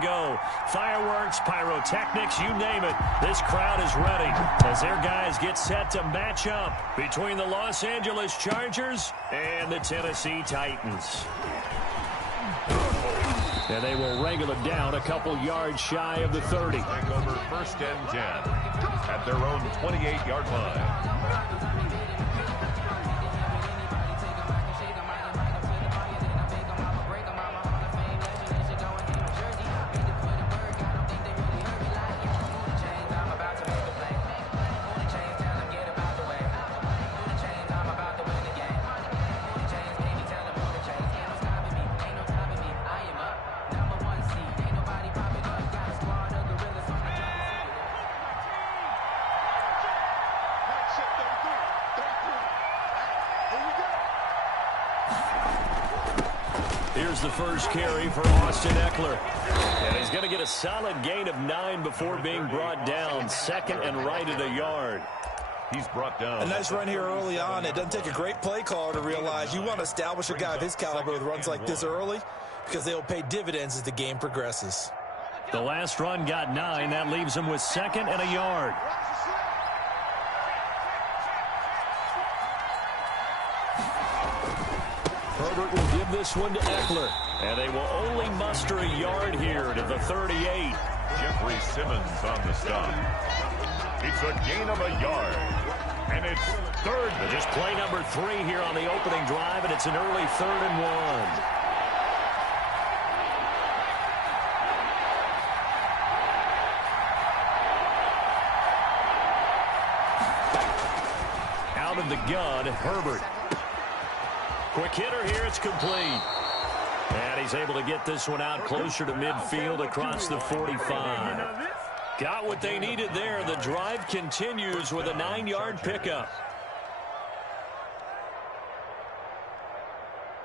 go. Fireworks, pyrotechnics, you name it. This crowd is ready as their guys get set to match up between the Los Angeles Chargers and the Tennessee Titans. And they will wrangle it down a couple yards shy of the 30. Take over 1st and 10 at their own 28-yard line. Here's the first carry for Austin Eckler. And he's going to get a solid gain of 9 before being brought down. 2nd and right at a yard. He's brought down. A nice run here early on. It doesn't take a great play caller to realize you want to establish a guy of his caliber with runs like this early because they will pay dividends as the game progresses. The last run got 9. That leaves him with 2nd and a yard. Herbert will give this one to Eckler. And they will only muster a yard here to the 38. Jeffrey Simmons on the stop. It's a gain of a yard. And it's 3rd. Just play number 3 here on the opening drive, and it's an early 3rd and 1. Out of the gun, Herbert. Quick hitter here, it's complete. And he's able to get this one out closer to midfield across the 45. Got what they needed there. The drive continues with a 9-yard pickup.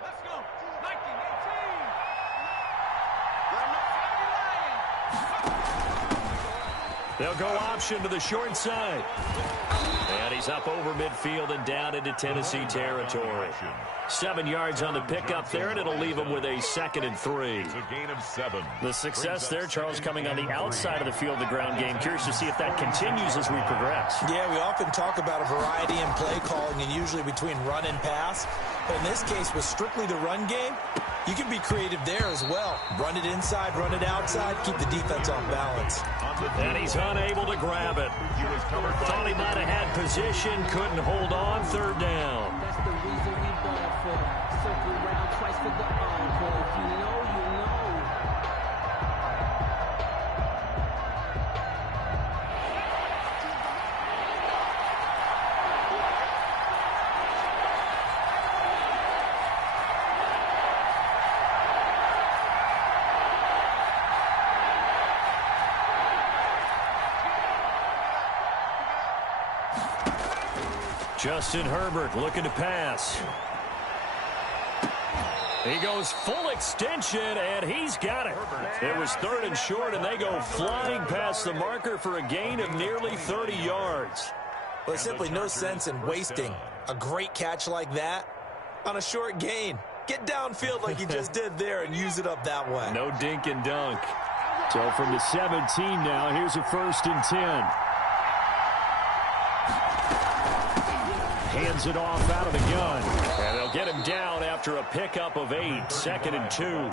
Let's go. 19-18. They'll go option to the short side. And he's up over midfield and down into Tennessee territory. 7 yards on the pickup there, and it'll leave him with a 2nd and 3. It's a gain of 7. The success there, Charles, coming on the outside of the field, the ground game. Curious to see if that continues as we progress. Yeah, we often talk about a variety in play calling and usually between run and pass. But in this case, with strictly the run game, you can be creative there as well. Run it inside, run it outside, keep the defense off balance. And he's unable to grab it. Thought he might have had position, couldn't hold on. 3rd down. That's the reason we ball for. Circle around twice for the encore. If you know, you know. Justin Herbert looking to pass. He goes full extension, and he's got it. It was 3rd and short, and they go flying past the marker for a gain of nearly 30 yards. Well, there's simply no sense in wasting a great catch like that on a short gain. Get downfield like you just did there and use it up that way. No dink and dunk. So from the 17 now, here's a 1st and 10. Hands it off out of the gun. And they'll get him down after a pickup of 8. 2nd and 2.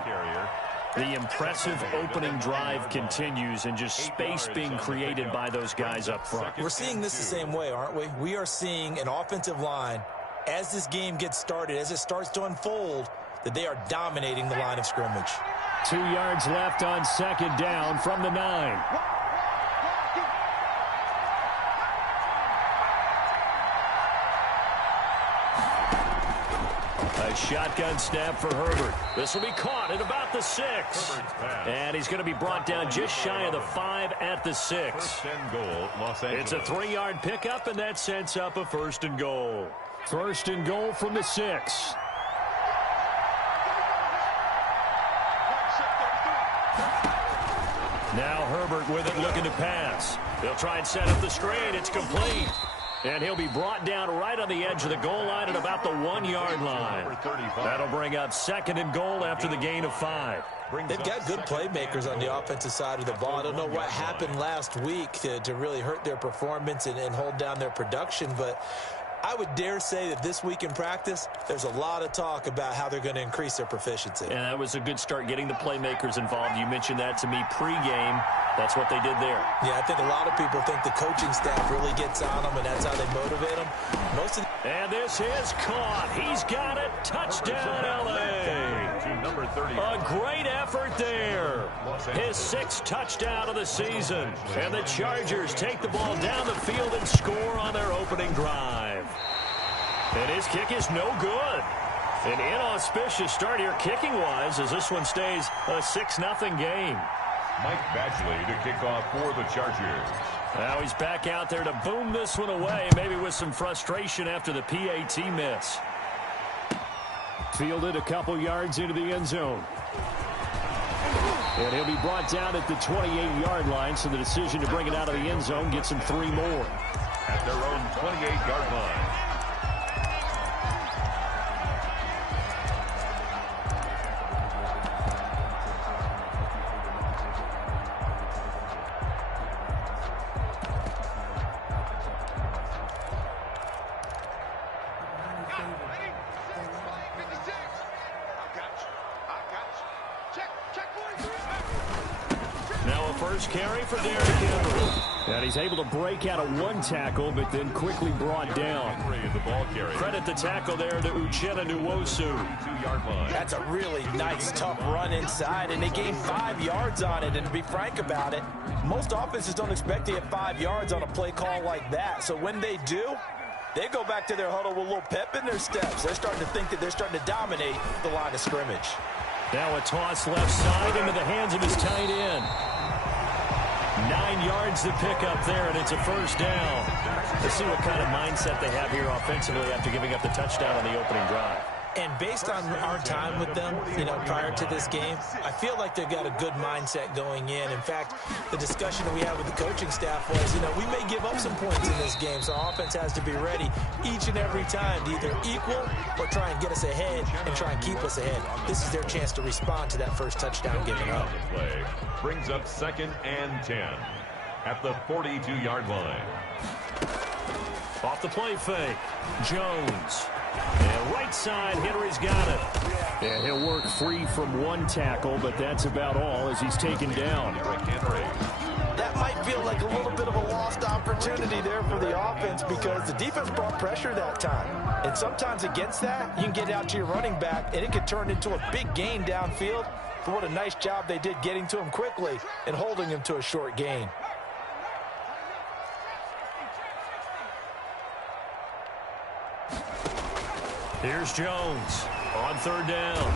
The impressive opening drive continues, and just space being created by those guys up front. We're seeing this the same way, aren't we? We are seeing an offensive line, as this game gets started, as it starts to unfold, that they are dominating the line of scrimmage. 2 yards left on 2nd down from the 9. A shotgun snap for Herbert. This will be caught at about the 6. And he's going to be brought down just shy of the 5 at the 6. 1st and goal, Los Angeles. It's a 3-yard pickup, and that sets up a 1st and goal. 1st and goal from the 6. Now Herbert with it, looking to pass. They'll try and set up the screen. It's complete. And he'll be brought down right on the edge of the goal line at about the 1-yard line. That'll bring up 2nd and goal after the gain of 5. They've got good playmakers on the offensive side of the ball. I don't know what happened last week to really hurt their performance and hold down their production, but I would dare say that this week in practice, there's a lot of talk about how they're going to increase their proficiency. And that was a good start, getting the playmakers involved. You mentioned that to me pregame. That's what they did there. Yeah, I think a lot of people think the coaching staff really gets on them, and that's how they motivate them. And this is caught. He's got it. Touchdown, L.A. A great effort there. His 6th touchdown of the season. And the Chargers take the ball down the field and score on their opening drive. And his kick is no good. An inauspicious start here kicking-wise as this one stays a 6-0 game. Mike Badgley to kick off for the Chargers. Now he's back out there to boom this one away, maybe with some frustration after the PAT miss. Fielded a couple yards into the end zone. And he'll be brought down at the 28-yard line, so the decision to bring it out of the end zone gets him 3 more. At their own 28-yard line. Carry for Derrick Henry. And he's able to break out of 1 tackle, but then quickly brought down. Credit the tackle there to Uchenna Nwosu. That's a really nice, tough run inside, and they gained 5 yards on it. And to be frank about it, most offenses don't expect to get 5 yards on a play call like that. So when they do, they go back to their huddle with a little pep in their steps. They're starting to think that they're starting to dominate the line of scrimmage. Now a toss left side into the hands of his tight end. 9 yards to pick up there, and it's a first down. Let's see what kind of mindset they have here offensively after giving up the touchdown on the opening drive. And based on our time with them, prior to this game, I feel like they've got a good mindset going in. In fact, the discussion that we had with the coaching staff was, we may give up some points in this game, so our offense has to be ready each and every time to either equal or try and get us ahead and try and keep us ahead. This is their chance to respond to that first touchdown given up. Play brings up 2nd and 10 at the 42-yard line. Off the play fake, Jones. And right side, Henry's got it. And he'll work free from 1 tackle, but that's about all as he's taken down. That might feel like a little bit of a lost opportunity there for the offense because the defense brought pressure that time. And sometimes against that, you can get out to your running back, and it could turn into a big gain downfield. But what a nice job they did getting to him quickly and holding him to a short gain. Here's Jones on 3rd down.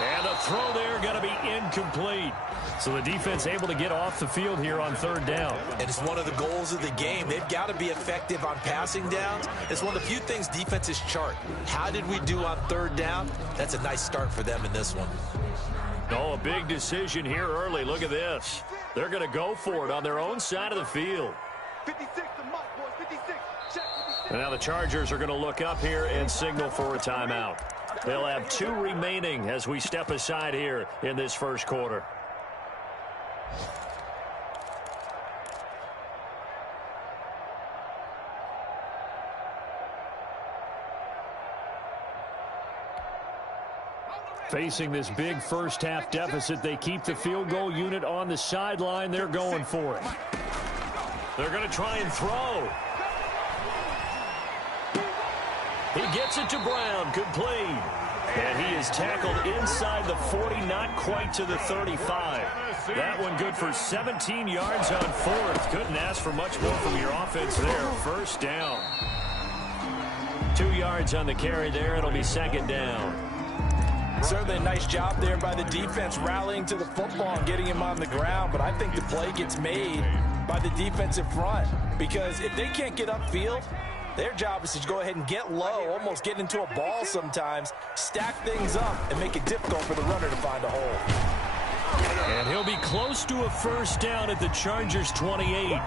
And the throw there going to be incomplete. So the defense able to get off the field here on 3rd down. And it's one of the goals of the game. They've got to be effective on passing downs. It's one of the few things defenses chart. How did we do on 3rd down? That's a nice start for them in this one. Oh, a big decision here early. Look at this. They're going to go for it on their own side of the field. 56 to Mike, boys. 56. Check 56. And now the Chargers are going to look up here and signal for a timeout. They'll have 2 remaining as we step aside here in this first quarter. Facing this big first-half deficit, they keep the field goal unit on the sideline. They're going for it. They're going to try and throw. He gets it to Brown, complete. And he is tackled inside the 40, not quite to the 35. That one good for 17 yards on 4th. Couldn't ask for much more from your offense there. First down. 2 yards on the carry there. It'll be 2nd down. Certainly a nice job there by the defense rallying to the football and getting him on the ground, but I think the play gets made by the defensive front because if they can't get upfield, their job is to go ahead and get low, almost get into a ball sometimes, stack things up, and make it difficult for the runner to find a hole. And he'll be close to a first down at the Chargers 28.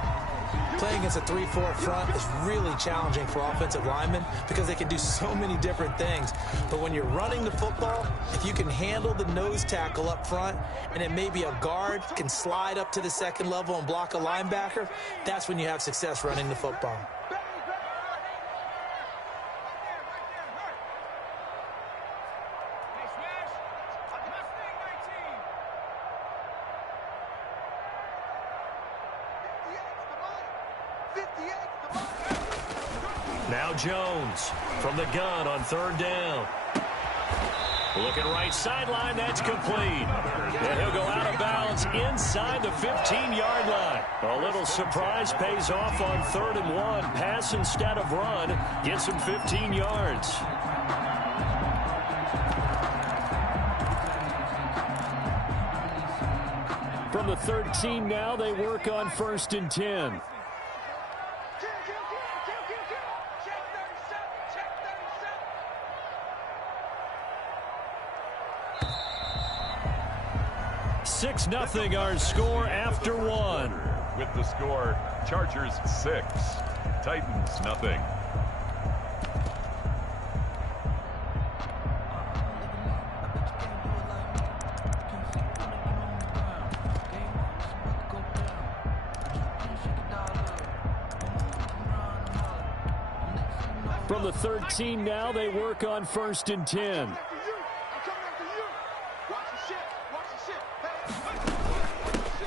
Playing against a 3-4 front is really challenging for offensive linemen because they can do so many different things. But when you're running the football, if you can handle the nose tackle up front and then maybe a guard can slide up to the second level and block a linebacker, that's when you have success running the football. Now Jones from the gun on third down. Looking right sideline, that's complete. And he'll go out of bounds inside the 15-yard line. A little surprise pays off on 3rd and 1. Pass instead of run. Gets him 15 yards. From the 13 now, they work on 1st and 10. Six nothing our score after 1. With the score, Chargers 6, Titans nothing. From the 13 now, they work on 1st and 10.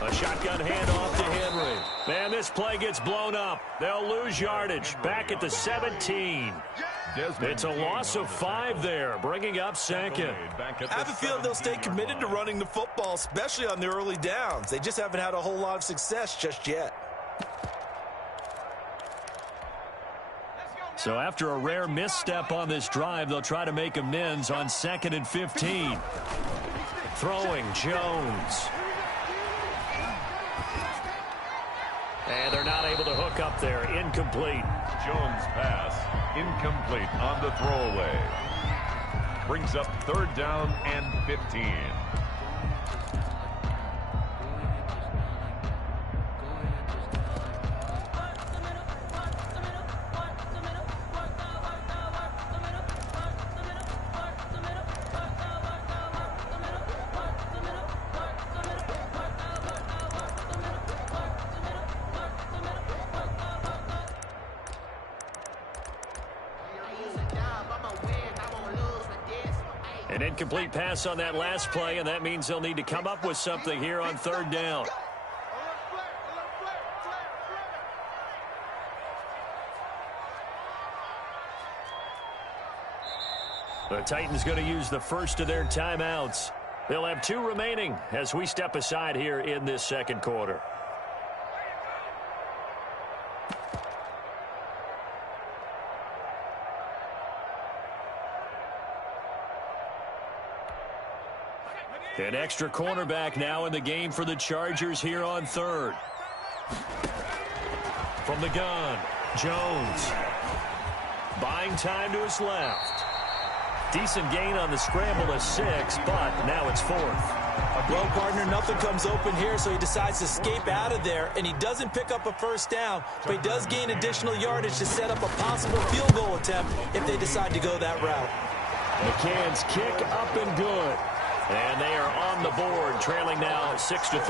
A shotgun handoff to Henry. Man, this play gets blown up. They'll lose yardage. Back at the 17. It's a loss of 5 there, bringing up 2nd. I have a feeling they'll stay committed to running the football, especially on the early downs. They just haven't had a whole lot of success just yet. So after a rare misstep on this drive, they'll try to make amends on 2nd and 15. Throwing Jones. And they're not able to hook up there. Incomplete. Jones' pass, incomplete on the throwaway. Brings up 3rd down and 15. An incomplete pass on that last play, and that means they'll need to come up with something here on 3rd down. The Titans going to use the first of their timeouts. They'll have 2 remaining as we step aside here in this 2nd quarter. An extra cornerback now in the game for the Chargers here on 3rd. From the gun, Jones. Buying time to his left. Decent gain on the scramble of 6, but now it's 4th. Well, partner, nothing comes open here, so he decides to escape out of there, and he doesn't pick up a 1st down, but he does gain additional yardage to set up a possible field goal attempt if they decide to go that route. McCann's kick up and good. And they are on the board, trailing now 6-3.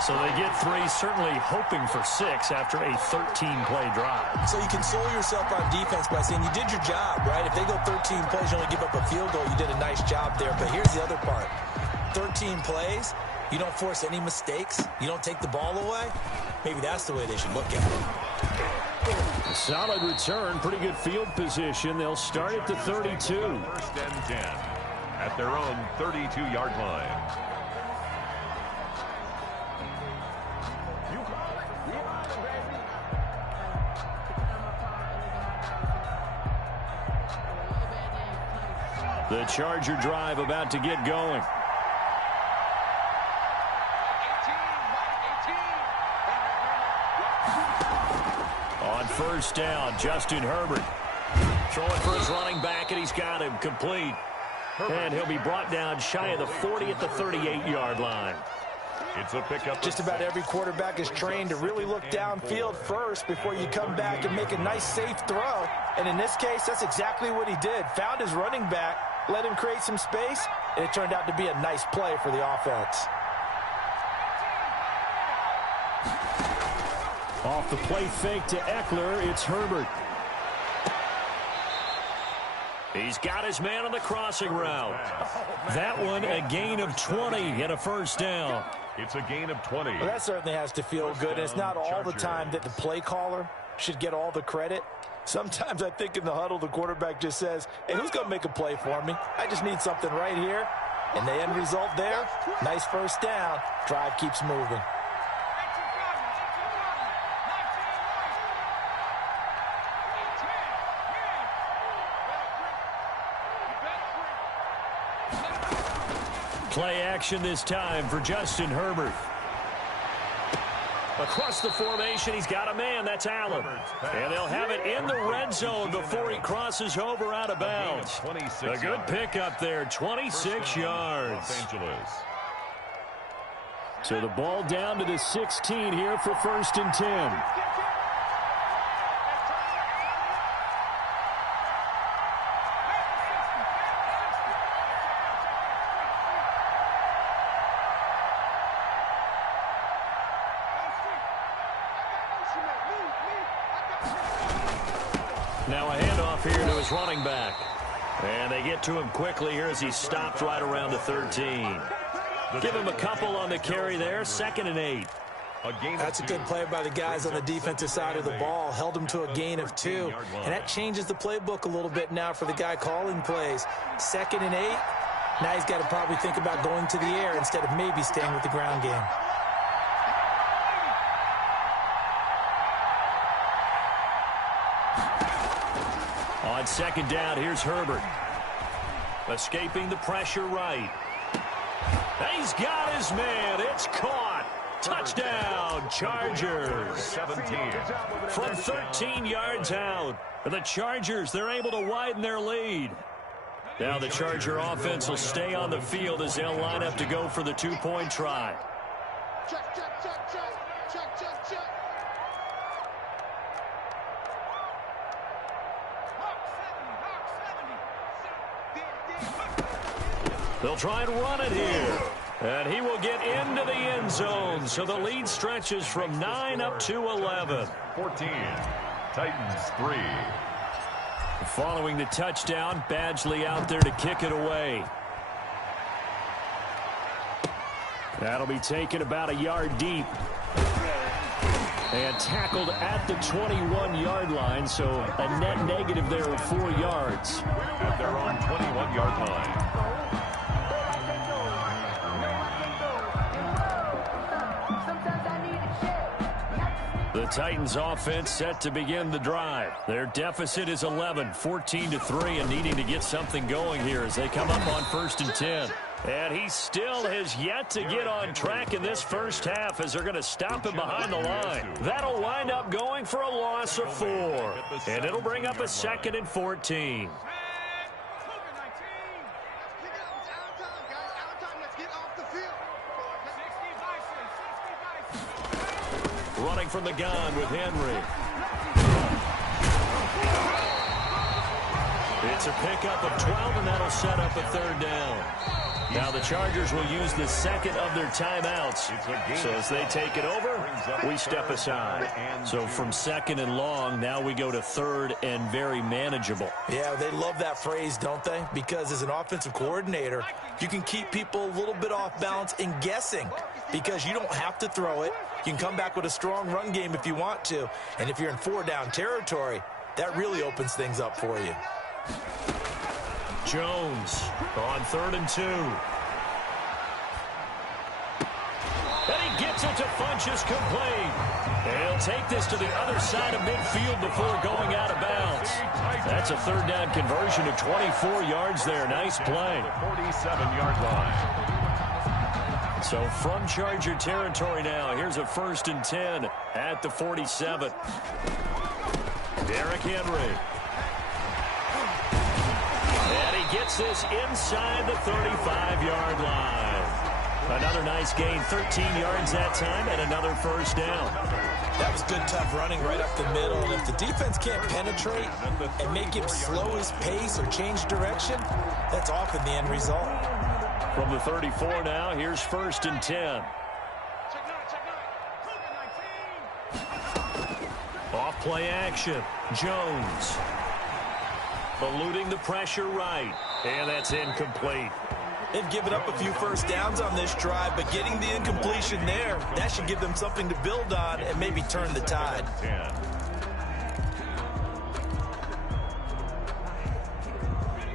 So they get 3, certainly hoping for 6 after a 13-play drive. So you console yourself on defense by saying you did your job, right? If they go 13 plays, you only give up a field goal, you did a nice job there. But here's the other part. 13 plays, you don't force any mistakes, you don't take the ball away. Maybe that's the way they should look at it. A solid return, pretty good field position. They'll start at the 32. 1st and 10. At their own 32-yard line. The Charger drive about to get going. On 1st down, Justin Herbert. Throwing for his running back, and he's got him complete. And he'll be brought down shy of the 40 at the 38-yard line. It's a pickup. Just about every quarterback is trained to really look downfield first before you come back and make a nice, safe throw. And in this case, that's exactly what he did. Found his running back, let him create some space, and it turned out to be a nice play for the offense. Off the play fake to Eckler, it's Herbert. He's got his man on the crossing route. That one, a gain of 20 and a first down. It's a gain of 20. Well, that certainly has to feel good. And it's not all the time that the play caller should get all the credit. Sometimes I think in the huddle, the quarterback just says, hey, who's going to make a play for me? I just need something right here. And the end result there, nice first down. Drive keeps moving. Play action this time for Justin Herbert. Across the formation, he's got a man. That's Allen. And they'll have it in the red zone before he crosses over out of bounds. A good pickup there, 26 yards. So the ball down to the 16 here for 1st and 10. Now a handoff here to his running back. And they get to him quickly here as he stopped right around the 13. Give him a couple on the carry there, 2nd and 8. That's a good play by the guys on the defensive side of the ball. Held him to a gain of 2. And that changes the playbook a little bit now for the guy calling plays. 2nd and 8. Now he's got to probably think about going to the air instead of maybe staying with the ground game. On 2nd down, here's Herbert. Escaping the pressure right. He's got his man. It's caught. Touchdown, Chargers. 17. From 13 yards out. The Chargers, they're able to widen their lead. Now the Charger offense will stay on the field as they'll line up to go for the 2-point try. Check, check, check, check. Check, check, check. They'll try and run it here. And he will get into the end zone. So the lead stretches from 9 up to 11. 14. Titans 3. Following the touchdown, Badgley out there to kick it away. That'll be taken about a yard deep. And tackled at the 21-yard line, so a net negative there of 4 yards. At their own 21-yard line. The Titans offense set to begin the drive. Their deficit is 11, 14-3, and needing to get something going here as they come up on 1st and 10. And he still has yet to get on track in this first half as they're going to stop him behind the line. That'll wind up going for a loss of 4. And it'll bring up a 2nd and 14. Running from the gun with Henry. It's a pickup of 12, and that'll set up a 3rd down. Now the Chargers will use the 2nd of their timeouts. So as they take it over, we step aside. So from 2nd and long, now we go to 3rd and very manageable. Yeah, they love that phrase, don't they? Because as an offensive coordinator, you can keep people a little bit off balance and guessing because you don't have to throw it. You can come back with a strong run game if you want to. And if you're in 4-down territory, that really opens things up for you. Jones on 3rd and 2. And he gets it to Funchess complete. And he'll take this to the other side of midfield before going out of bounds. That's a 3rd down conversion of 24 yards there. Nice play. 47-yard line. So from Charger territory now, here's a 1st and 10 at the 47. Derrick Henry. And he gets this inside the 35-yard line. Another Another nice gain, 13 yards that time, and another first down. That was good, tough running right up the middle. And if the defense can't penetrate and make him slow his pace or change direction, that's often the end result. From the 34 now, here's 1st and 10. Off play action. Jones. Eluding the pressure right. And that's incomplete. They've given up a few first downs on this drive, but getting the incompletion there, that should give them something to build on and maybe turn the tide.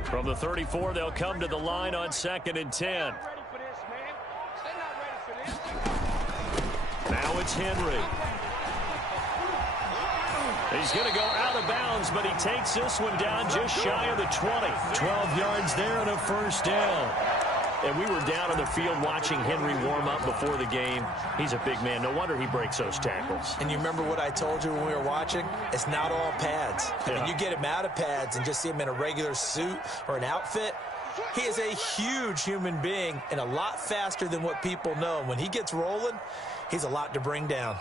From the 34, they'll come to the line on 2nd and 10. Now it's Henry. He's going to go out of bounds, but he takes this one down just shy of the 20. 12 yards there and a first down. And we were down on the field watching Henry warm up before the game. He's a big man. No wonder he breaks those tackles. And you remember what I told you when we were watching? It's not all pads. Yeah. I mean, you get him out of pads and just see him in a regular suit or an outfit. He is a huge human being and a lot faster than what people know. When he gets rolling, he's a lot to bring down.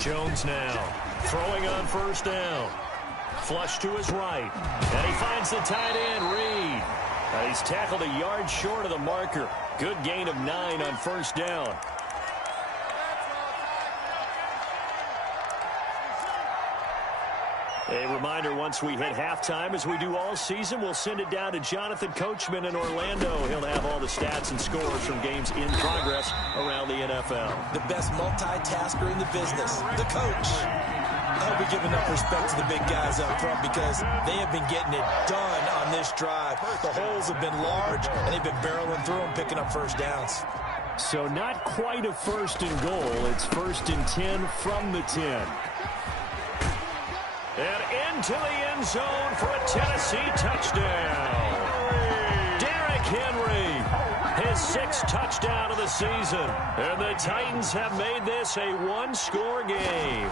Jones now throwing on first down. Flush to his right. And he finds the tight end, Reed. He's tackled a yard short of the marker. Good gain of 9 on first down. A reminder, once we hit halftime, as we do all season, we'll send it down to Jonathan Coachman in Orlando. He'll have all the stats and scores from games in progress around the NFL. The best multitasker in the business, the coach. I hope we give enough respect to the big guys up front because they have been getting it done on this drive. The holes have been large, and they've been barreling through them, picking up first downs. So not quite a 1st and goal. It's 1st and 10 from the 10. And into the end zone for a Tennessee touchdown. Derrick Henry, his 6th touchdown of the season. And the Titans have made this a one-score game.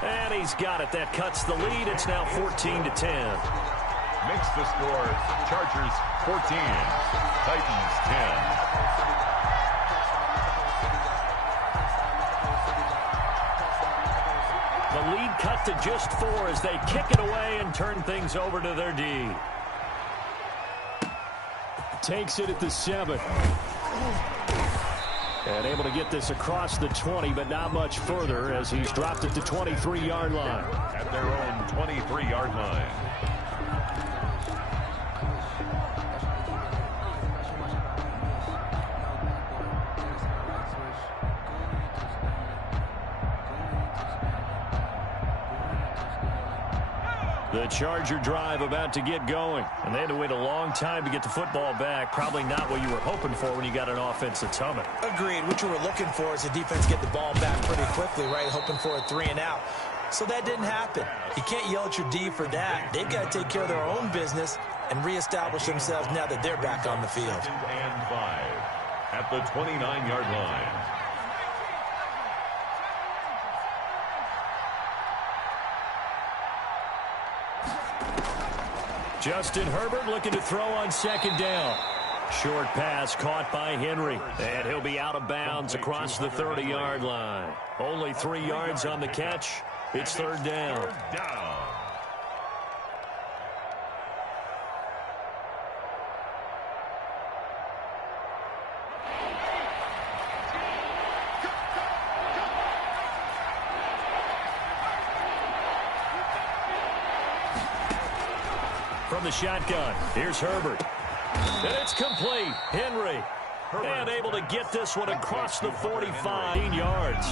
And he's got it. That cuts the lead. It's now 14-10. Makes the score Chargers 14, Titans 10. The lead cut to just 4 as they kick it away and turn things over to their D. Takes it at the 7. And able to get this across the 20, but not much further as he's dropped it to 23-yard line. At their own 23-yard line. The Charger drive about to get going. And they had to wait a long time to get the football back. Probably not what you were hoping for when you got an offense that's humming. Agreed. What you were looking for is the defense get the ball back pretty quickly, right? Hoping for a 3 and out. So that didn't happen. You can't yell at your D for that. They've got to take care of their own business and reestablish themselves now that they're back on the field. 2nd and 5 at the 29-yard line. Justin Herbert looking to throw on 2nd down. Short pass caught by Henry. And he'll be out of bounds across the 30-yard line. Only 3 yards on the catch. It's 3rd down. From the shotgun, here's Herbert. And it's complete. Henry. And able to get this one across the 45 yards.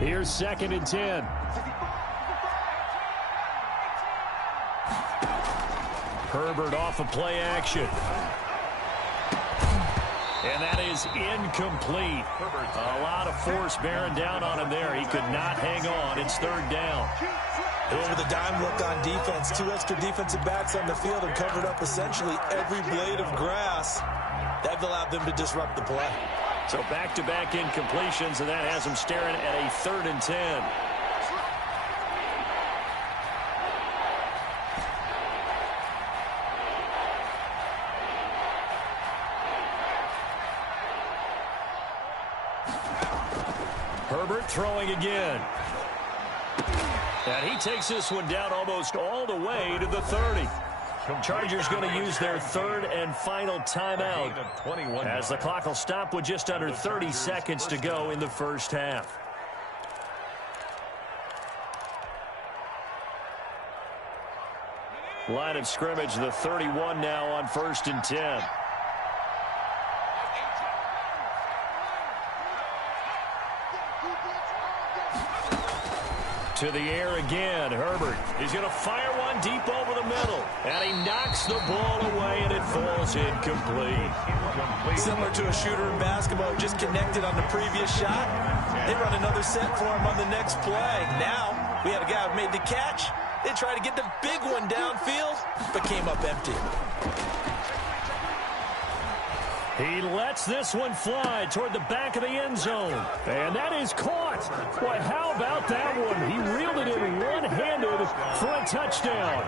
Here's 2nd and 10. Herbert off of play action. And that is incomplete. A lot of force bearing down on him there. He could not hang on. It's 3rd down. Over the dime look on defense. 2 extra defensive backs on the field and covered up essentially every blade of grass. That allowed them to disrupt the play. So back-to-back incompletions, and that has him staring at a 3rd and 10. Herbert throwing again. And he takes this one down almost all the way to the 30. Chargers going to use their 3rd and final timeout as the clock will stop with just under 30 seconds to go in the first half. Line of scrimmage, the 31 now on 1st and 10. To the air again, Herbert. He's going to fire one deep over the middle. And he knocks the ball away, and it falls incomplete. Similar to a shooter in basketball, just connected on the previous shot. They run another set for him on the next play. Now, we had a guy who made the catch. They tried to get the big one downfield, but came up empty. He lets this one fly toward the back of the end zone. And that is caught. Boy, how about that one? He reeled it in one-handed for a touchdown.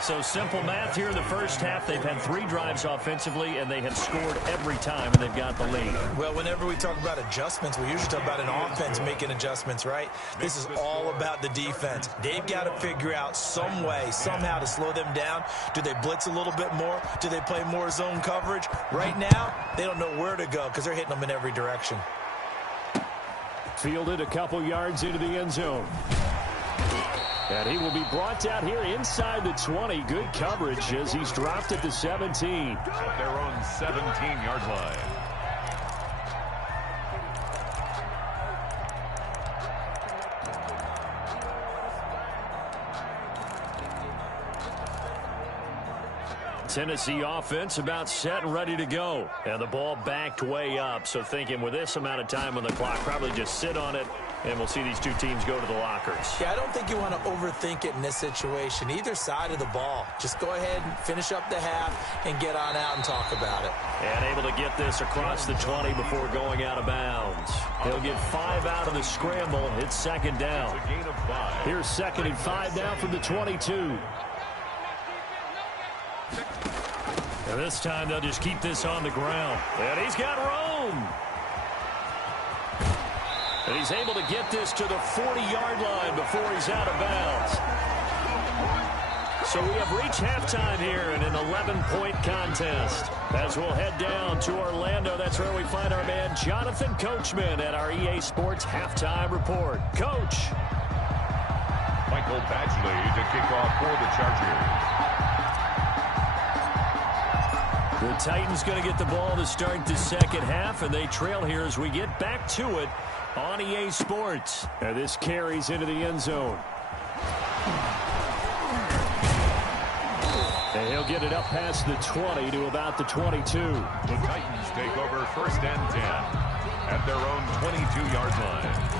So simple math here in the first half. They've had 3 drives offensively, and they have scored every time, and they've got the lead. Well, whenever we talk about adjustments, we usually talk about an offense making adjustments, right? This is all about the defense. They've got to figure out some way, somehow to slow them down. Do they blitz a little bit more? Do they play more zone coverage? Right now, they don't know where to go because they're hitting them in every direction. Fielded a couple yards into the end zone. And he will be brought down here inside the 20. Good coverage as he's dropped at the 17. At their own 17-yard line. Tennessee offense about set and ready to go. And the ball backed way up. So thinking with this amount of time on the clock, probably just sit on it, and we'll see these two teams go to the lockers. Yeah, I don't think you want to overthink it in this situation. Either side of the ball. Just go ahead and finish up the half and get on out and talk about it. And able to get this across the 20 before going out of bounds. He'll get 5 out of the scramble. It's 2nd down. It's a gain of 5. Here's 2nd and 5 now from the 22. And this time they'll just keep this on the ground. And he's got room. And he's able to get this to the 40-yard line before he's out of bounds. So we have reached halftime here in an 11-point contest. As we'll head down to Orlando, that's where we find our man Jonathan Coachman at our EA Sports Halftime Report. Coach. Michael Badgley to kick off for the Chargers. The Titans going to get the ball to start the second half, and they trail here as we get back to it on EA Sports. And this carries into the end zone. And he'll get it up past the 20 to about the 22. The Titans take over 1st and 10 at their own 22-yard line.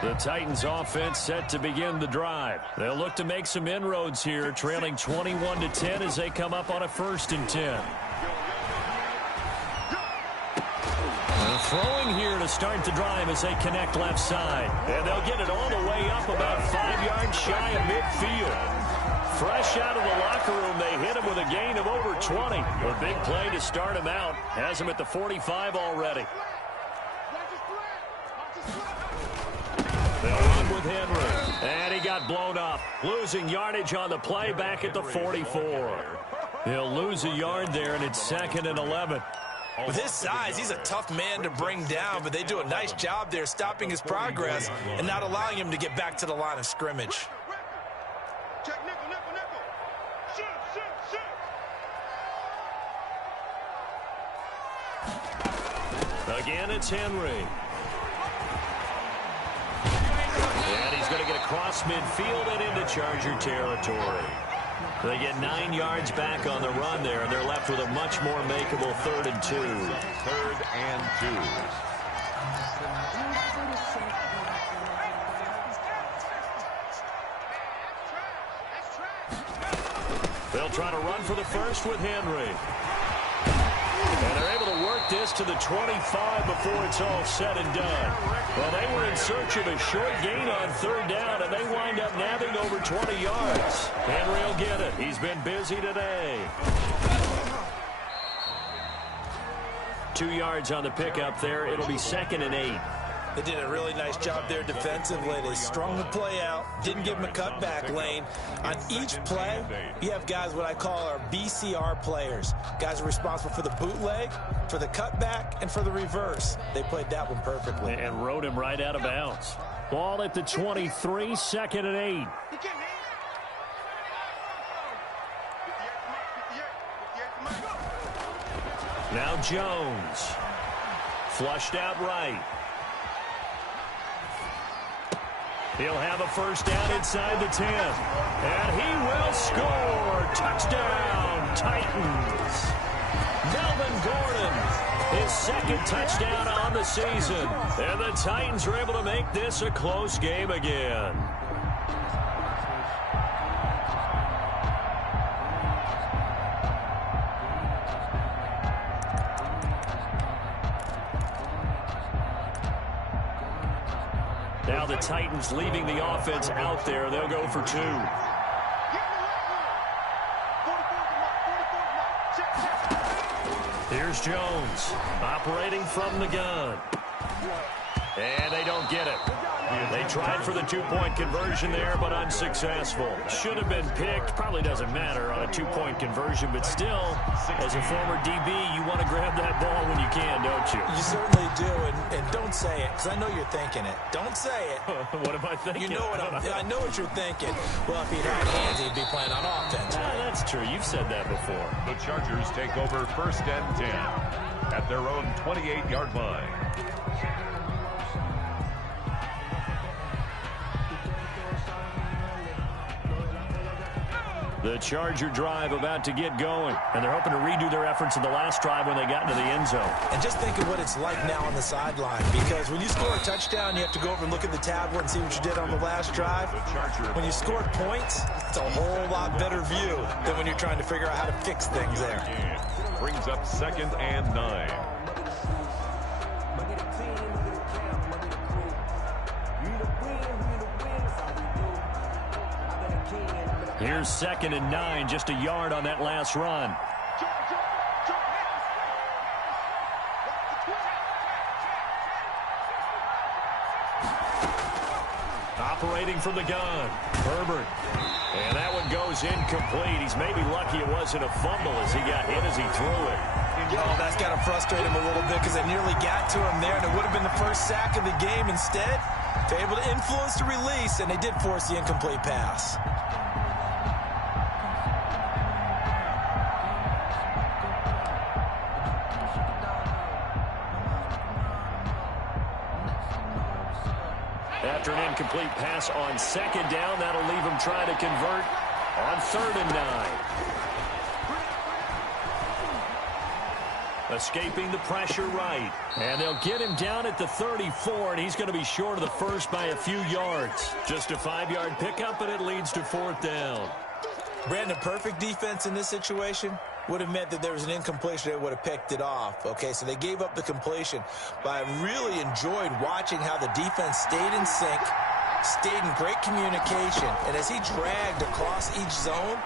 The Titans offense set to begin the drive. They'll look to make some inroads here, trailing 21-10 as they come up on a 1st and 10. And throwing here to start the drive as they connect left side. And they'll get it all the way up about 5 yards shy of midfield. Fresh out of the locker room, they hit him with a gain of over 20. A big play to start him out. Has him at the 45 already. They'll run with Henry. And he got blown up. Losing yardage on the play back at the 44. He'll lose a yard there, and it's 2nd and 11. With his size, he's a tough man to bring down, but they do a nice job there stopping his progress and not allowing him to get back to the line of scrimmage. Check nickel, nickel, nickel. Shoot, shoot, shoot. Again, it's Henry. And he's going to get across midfield and into Charger territory. They get 9 yards back on the run there, and they're left with a much more makeable 3rd and 2. 3rd and 2. They'll try to run for the first with Henry. And they're able to work this to the 25 before it's all said and done. Well, they were in search of a short gain on third down, and they wind up nabbing over 20 yards. Henry will get it. He's been busy today. 2 yards on the pickup there. It'll be 2nd and 8. They did a really nice job there defensively. They strung the play out, didn't give him a cutback lane. On each play, you have guys what I call our BCR players. Guys are responsible for the bootleg, for the cutback, and for the reverse. They played that one perfectly. And rode him right out of bounds. Ball at the 23, 2nd and 8. Now Jones. Flushed out right. He'll have a first down inside the 10. And he will score. Touchdown, Titans. Melvin Gordon, his 2nd touchdown on the season. And the Titans are able to make this a close game again. Now the Titans leaving the offense out there. They'll go for 2. Here's Jones operating from the gun. And they don't get it. They tried for the 2-point conversion there, but unsuccessful. Should have been picked. Probably doesn't matter on a 2-point conversion, but still, as a former DB, you want to grab that ball when you can, don't you? You certainly do, and don't say it, because I know you're thinking it. Don't say it. What am I thinking? You know what I know what you're thinking. Well, if he'd had hands, he'd be playing on offense. That's true. You've said that before. The Chargers take over 1st and 10 at their own 28-yard line. The Charger drive about to get going, and they're hoping to redo their efforts in the last drive when they got into the end zone. And just think of what it's like now on the sideline, because when you score a touchdown, you have to go over and look at the tablet and see what you did on the last drive. When you scored points, it's a whole lot better view than when you're trying to figure out how to fix things there. Brings up 2nd and 9. Here's 2nd and 9, just a yard on that last run. Operating from the gun, Herbert. And that one goes incomplete. He's maybe lucky it wasn't a fumble as he got hit as he threw it. Oh, that's got to frustrate him a little bit because it nearly got to him there, and it would have been the first sack of the game. Instead, they're able to influence the release, and they did force the incomplete pass. After an incomplete pass on 2nd down, that'll leave him trying to convert on 3rd and 9. Escaping the pressure right. And they'll get him down at the 34, and he's going to be short of the first by a few yards. Just a 5-yard pickup, and it leads to 4th down. Brandon, perfect defense in this situation would have meant that there was an incompletion that would have picked it off. Okay, so they gave up the completion. But I really enjoyed watching how the defense stayed in sync, stayed in great communication. And as he dragged across each zone,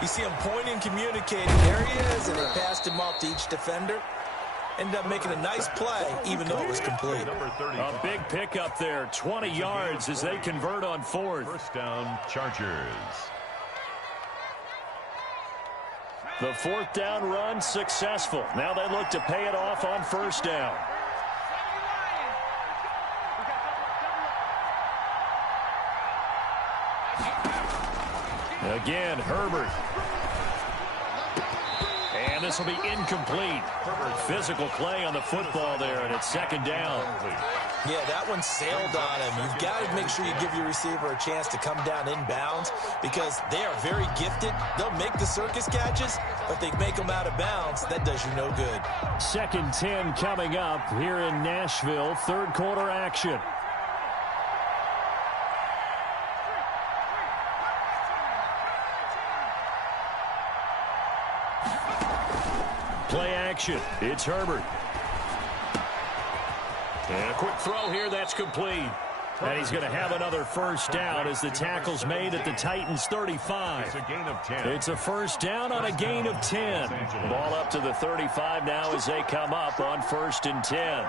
you see him pointing, communicating. There he is, and they passed him off to each defender. Ended up making a nice play, even though it was complete. A big pickup there, 20 yards as they convert on 4th. 1st down, Chargers. The 4th down run successful. Now they look to pay it off on 1st down. Again, Herbert. And this will be incomplete. Physical play on the football there, and it's 2nd down. Yeah, that one sailed on him. You've got to make sure you give your receiver a chance to come down inbounds because they are very gifted. They'll make the circus catches, but they make them out of bounds. That does you no good. 2nd and 10 coming up here in Nashville. Third quarter action. Play action. It's Herbert. And a quick throw here. That's complete. And he's going to have another first down as the tackle's made at the Titans' 35. It's a gain of 10. It's a first down on a gain of 10. Ball up to the 35 now as they come up on 1st and 10.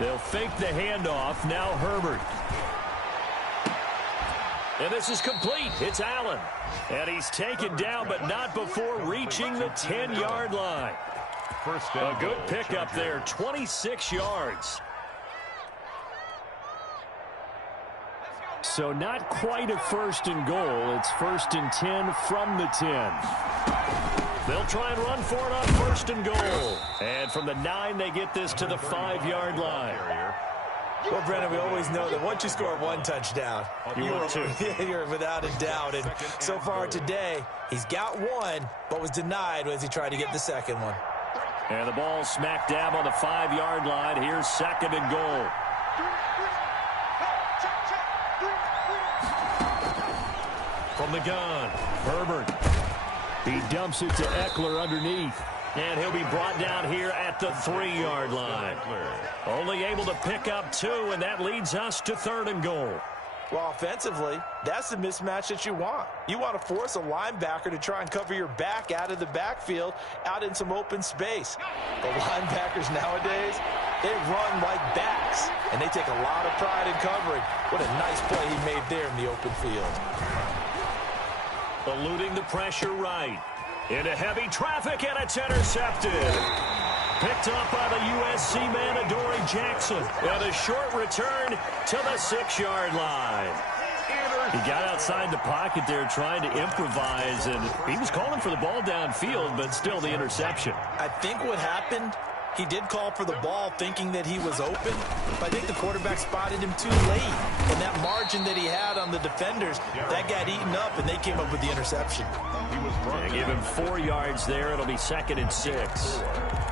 They'll fake the handoff. Now Herbert. And this is complete. It's Allen. And he's taken down, but not before reaching the 10-yard line. First down. A good pickup there, 26 yards. So not quite a 1st and goal. It's 1st and 10 from the 10. They'll try and run for it on 1st and goal. And from the 9, they get this to the 5-yard line. Well, Brennan, we always know that once you score one touchdown, you're without a doubt. And so far today, he's got one, but was denied as he tried to get the second one. And the ball smack dab on the 5-yard line. Here's 2nd and goal. From the gun, Herbert. He dumps it to Eckler underneath. And he'll be brought down here at the 3-yard line. Only able to pick up 2, and that leads us to 3rd and goal. Well, offensively, that's the mismatch that you want. You want to force a linebacker to try and cover your back out of the backfield, out in some open space. The linebackers nowadays, they run like backs, and they take a lot of pride in covering. What a nice play he made there in the open field. Eluding the pressure right. Into heavy traffic, and it's intercepted. Picked up by the USC man, Adoree Jackson. And a short return to the 6-yard line. He got outside the pocket there trying to improvise, and he was calling for the ball downfield, but still the interception. I think what happened, he did call for the ball thinking that he was open, but I think the quarterback spotted him too late. And that margin that he had on the defenders, that got eaten up, and they came up with the interception. They give him 4 yards there. It'll be 2nd and 6.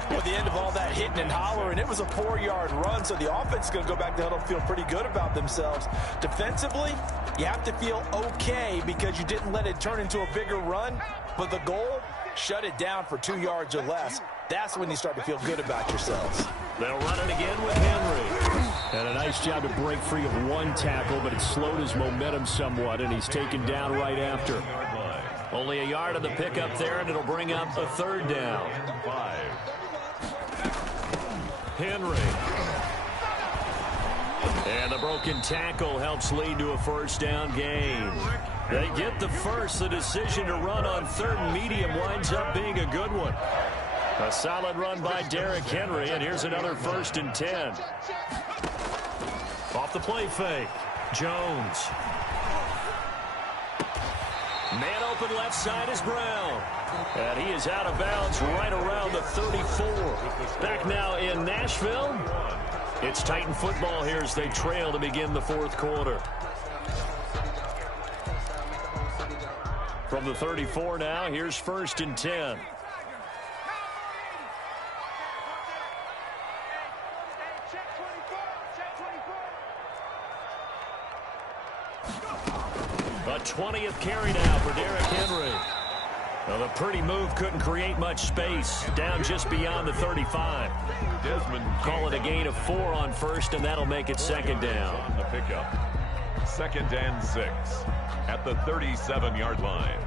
Well, at the end of all that hitting and hollering, it was a 4-yard run, so the offense is going to go back to huddle and feel pretty good about themselves. Defensively, you have to feel okay because you didn't let it turn into a bigger run, but the goal, shut it down for 2 yards or less. That's when you start to feel good about yourselves. They'll run it again with Henry. And a nice job to break free of one tackle, but it slowed his momentum somewhat, and he's taken down right after. Only a yard on the pickup there, and it'll bring up a 3rd down. Henry. And the broken tackle helps lead to a 1st down gain. They get the first. The decision to run on 3rd and medium winds up being a good one. A solid run by Derrick Henry, and here's another 1st and 10. Off the play fake. Jones. Man open left side is Brown. And he is out of bounds right around the 34. Back now in Nashville. It's Titan football here as they trail to begin the 4th quarter. From the 34 now, here's 1st and 10. A 20th carry now for Derrick Henry. Well, the pretty move couldn't create much space. Down just beyond the 35. Desmond Call it a gain of 4 on 1st, and that'll make it 2nd down. on the pickup. 2nd and 6 at the 37-yard line.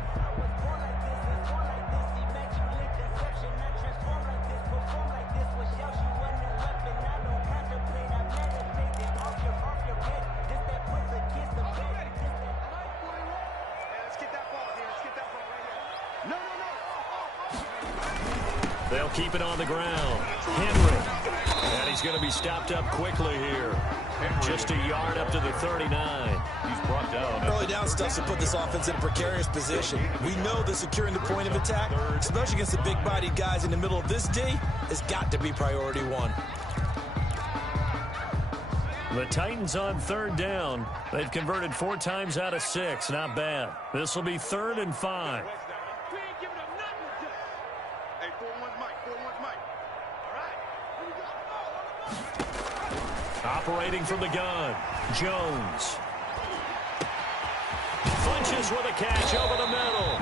They'll keep it on the ground. Henry. And he's going to be stopped up quickly here. Just a yard up to the 39. He's brought down. Early down stuff to put this offense in a precarious position. We know that securing the point of attack, especially against the big-bodied guys in the middle of this D, has got to be priority one. The Titans on third down. They've converted 4 times out of 6. Not bad. This will be 3rd and 5. Operating from the gun, Jones. Punches with a catch over the middle.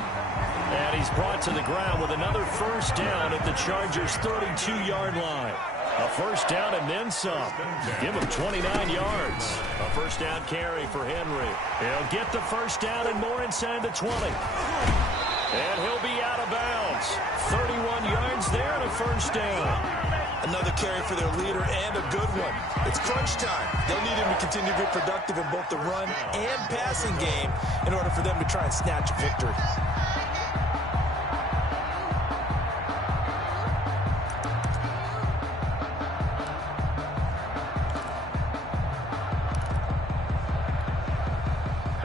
And he's brought to the ground with another first down at the Chargers' 32-yard line. A first down and then some. Give him 29 yards. A first down carry for Henry. He'll get the first down and more inside the 20. And he'll be out of bounds. 31 yards there and a first down. Another carry for their leader and a good one. It's crunch time. They'll need him to continue to be productive in both the run and passing game in order for them to try and snatch a victory.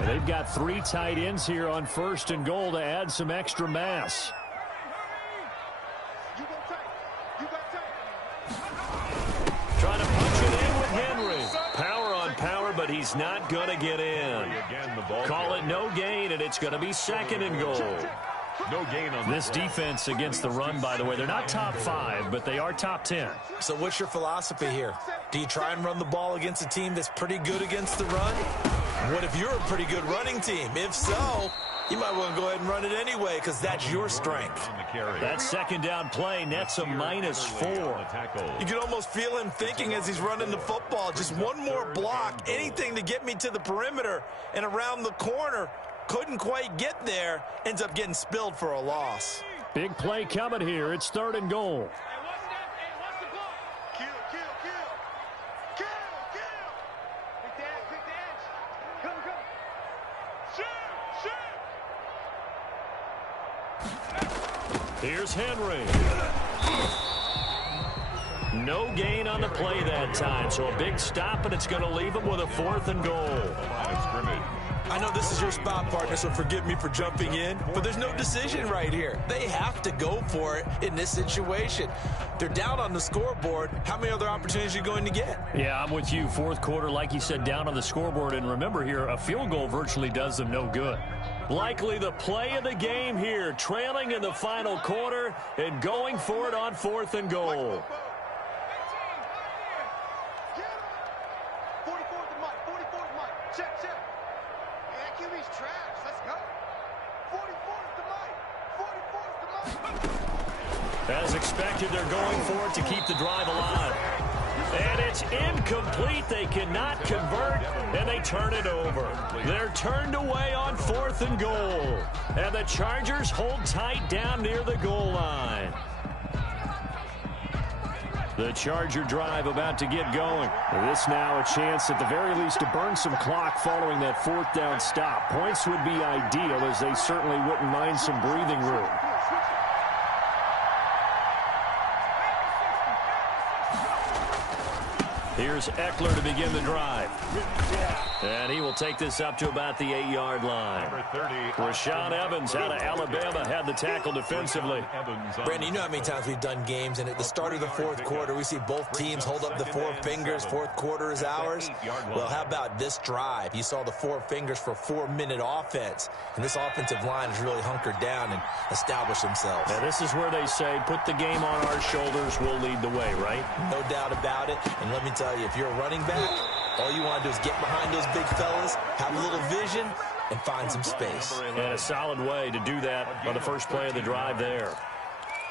They've got 3 tight ends here on 1st and goal to add some extra mass. Trying to punch it in with Henry. Power on power, but he's not going to get in. Call it no gain, and it's going to be 2nd and goal. No gain on this defense against the run, by the way. They're not top 5, but they are top 10. So what's your philosophy here? Do you try and run the ball against a team that's pretty good against the run? What if you're a pretty good running team? If so, you might want to go ahead and run it anyway because that's your strength. That 2nd down play nets a -4. You can almost feel him thinking as he's running the football. Just one more block, anything to get me to the perimeter and around the corner. Couldn't quite get there. Ends up getting spilled for a loss. Big play coming here. It's 3rd and goal. Here's Henry. No gain on the play that time, so a big stop, and it's going to leave him with a 4th and goal. I know this is your spot, partner, so forgive me for jumping in, but there's no decision right here. They have to go for it in this situation. They're down on the scoreboard. How many other opportunities are you going to get? Yeah, I'm with you. 4th quarter, like you said, down on the scoreboard. And remember here, a field goal virtually does them no good. Likely the play of the game here, trailing in the final quarter and going for it on 4th and goal. As expected, they're going for it to keep the drive alive. And it's incomplete. They cannot convert, and they turn it over. They're turned away on 4th and goal. And the Chargers hold tight down near the goal line. The Charger drive about to get going. This now a chance at the very least to burn some clock following that 4th down stop. Points would be ideal, as they certainly wouldn't mind some breathing room. Here's Eckler to begin the drive. And he will take this up to about the 8-yard line. Rashaan Evans out of Alabama had the tackle defensively. Brandon, you know how many times we've done games, and at the start of the 4th quarter, we see both teams hold up the 4 fingers. 4th quarter is ours. Well, how about this drive? You saw the 4 fingers for 4-minute offense, and this offensive line has really hunkered down and established themselves. Now, this is where they say, put the game on our shoulders, we'll lead the way, right? No doubt about it, and let me tell you, if you're a running back, all you want to do is get behind those big fellas, have a little vision, and find some space. And a solid way to do that on the first play of the drive there.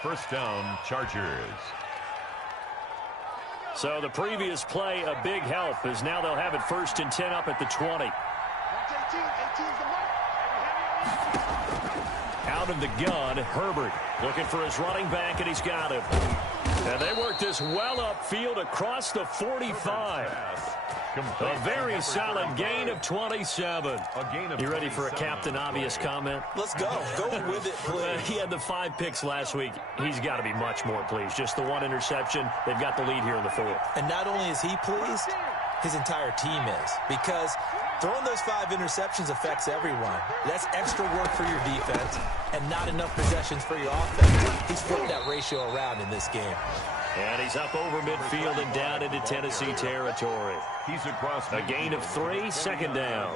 First down, Chargers. So the previous play, a big help, as now they'll have it 1st and 10 up at the 20. Out of the gun, Herbert looking for his running back, and he's got him. And they work this well upfield across the 45. A very solid gain of 27. You ready for a Captain Obvious comment? Let's go. Go with it, please. He had the 5 picks last week. He's got to be much more pleased. Just the 1 interception. They've got the lead here in the 4th. And not only is he pleased, his entire team is. Because throwing those 5 interceptions affects everyone. That's extra work for your defense and not enough possessions for your offense. He's flipped that ratio around in this game. And he's up over midfield and down into Tennessee territory. He's across a gain of 3, 2nd down.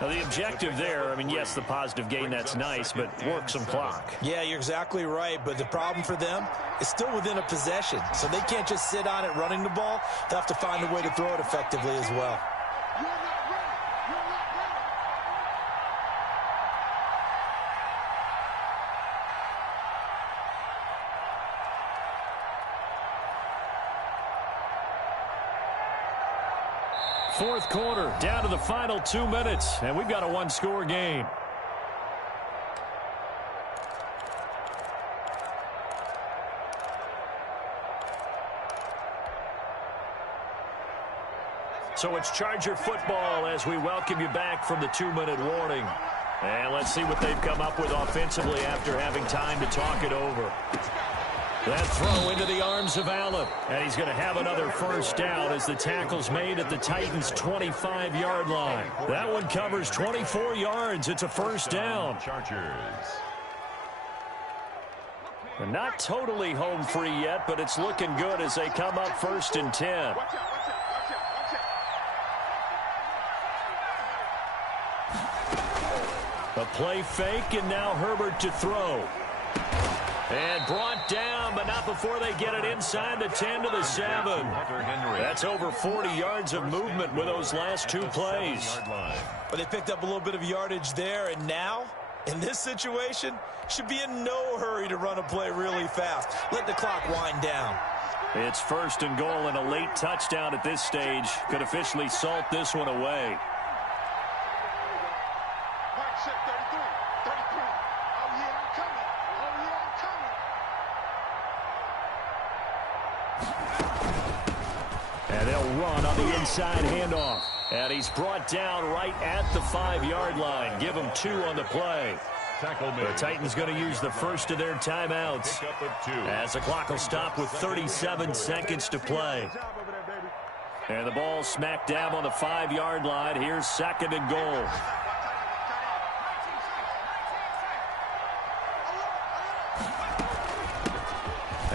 Now, the objective there, I mean, yes, the positive gain, that's nice, but work some clock. Yeah, you're exactly right, but the problem for them is still within a possession, so they can't just sit on it running the ball. They'll have to find a way to throw it effectively as well. Fourth quarter, down to the final 2 minutes, and we've got a 1-score game. So it's Charger football as we welcome you back from the 2-minute warning. And let's see what they've come up with offensively after having time to talk it over. That throw into the arms of Allen. And he's going to have another first down as the tackle's made at the Titans' 25-yard line. That one covers 24 yards. It's a first down. Chargers. And not totally home free yet, but it's looking good as they come up 1st and 10. A play fake, and now Herbert to throw. And brought down, but not before they get it inside the 10 to the 7. That's over 40 yards of movement with those last 2 plays. But they picked up a little bit of yardage there, and now, in this situation, should be in no hurry to run a play really fast. Let the clock wind down. It's 1st and goal, and a late touchdown at this stage could officially salt this one away. And they'll run on the inside handoff. And he's brought down right at the 5-yard line. Give him 2 on the play. The Titans going to use the first of their timeouts as the clock will stop with 37 seconds to play. And the ball smack dab on the 5-yard line. Here's 2nd and goal.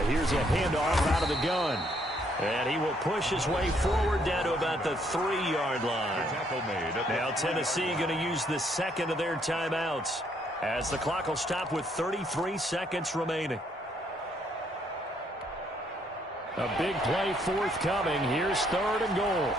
Here's a handoff out of the gun. And he will push his way forward down to about the 3-yard line. Now Tennessee going to use the 2nd of their timeouts as the clock will stop with 33 seconds remaining. A big play forthcoming. Here's 3rd and goal.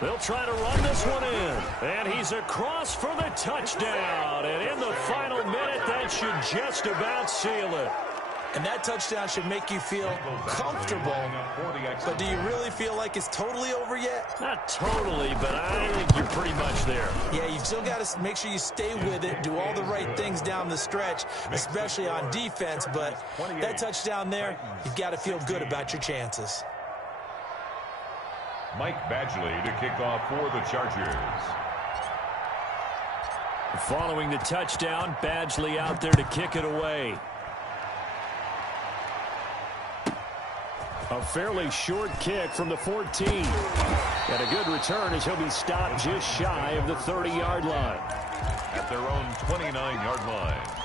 They'll try to run this one in. And he's across for the touchdown. And in the final minute, that should just about seal it. And that touchdown should make you feel comfortable. But do you really feel like it's totally over yet? Not totally, but I think you're pretty much there. Yeah, you've still got to make sure you stay with it, do all the right things down the stretch, especially on defense. But that touchdown there, you've got to feel good about your chances. Mike Badgley to kick off for the Chargers. Following the touchdown, Badgley out there to kick it away. A fairly short kick from the 14. And a good return as he'll be stopped just shy of the 30-yard line. At their own 29-yard line.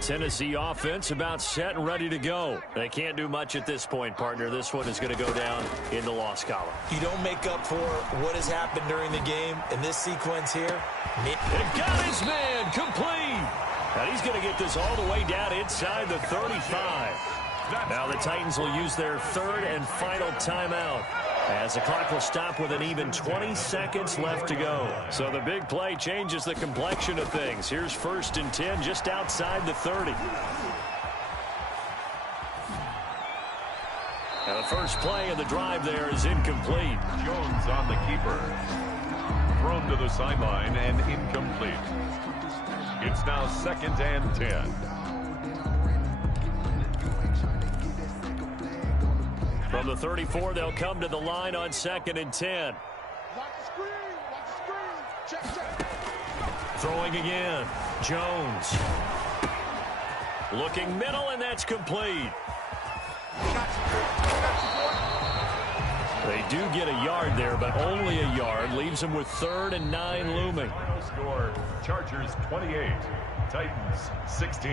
Tennessee offense about set and ready to go. They can't do much at this point, partner. This one is going to go down in the loss column. You don't make up for what has happened during the game in this sequence here. And got his man complete. And he's going to get this all the way down inside the 35. Now the Titans will use their 3rd and final timeout. As the clock will stop with an even 20 seconds left to go. So the big play changes the complexion of things. Here's 1st and 10 just outside the 30. Now the first play of the drive there is incomplete. Jones on the keeper. Thrown to the sideline and incomplete. It's now 2nd and 10. From the 34, they'll come to the line on 2nd and 10. Lock the screen. Lock the screen. Check, check. Throwing again. Jones. Looking middle, and that's complete. They do get a yard there, but only a yard. Leaves them with 3rd and 9 looming. Final score, Chargers 28, Titans 16.